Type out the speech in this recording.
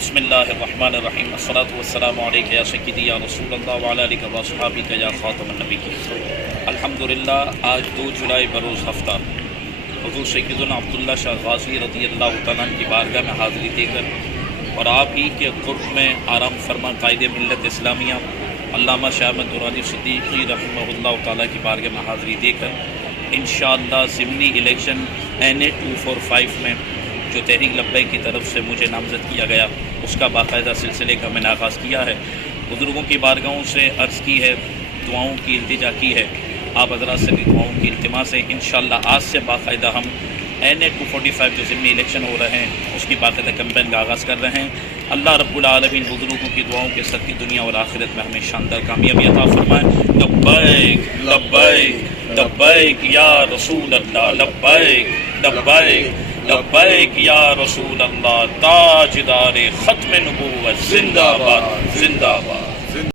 بسم اللہ الرحمن الرحیم الصلاۃ والسلام علیک یا سیدی یا رسول اللہ وعلی آلک و اصحابک یا خاتم النبیین۔ الحمدللہ آج 2 جولائی بروز ہفتہ حضور سیدنا عبداللہ شاہ غازی رضی اللہ تعالیٰ عنہ کی بارگاہ میں حاضری دے کر اور آپ ہی کے قرب میں آرام فرما قائد ملت اسلامیہ علامہ شاہ احمد درانی صدیقی رحمہ اللہ تعالیٰ کی بارگاہ میں حاضری دے کر انشاءاللہ ضمنی الیکشن NA 245 میں جو تحریک لبیک کی طرف سے مجھے نامزد کیا گیا اس کا باقاعدہ سلسلے کا میں نے آغاز کیا ہے۔ بزرگوں کی بارگاہوں سے عرض کی ہے، دعاؤں کی التجا کی ہے، آپ حضرات سے بھی دعاؤں کی التماس ہے۔ انشاءاللہ آج سے باقاعدہ ہم NA 245 جو ضمنی الیکشن ہو رہے ہیں اس کی باقاعدہ کمپین کا آغاز کر رہے ہیں۔ اللہ رب العالمین بزرگوں کی دعاؤں کے صدقے دنیا اور آخرت میں ہمیں شاندار کامیابی عطا فرمائے۔ لبیک لبیک لبیک یا رسول اللہ، لبیک لبیک لبیک یا رسول اللہ، تاجدار ختم نبوت، زندہ باد زندہ باد۔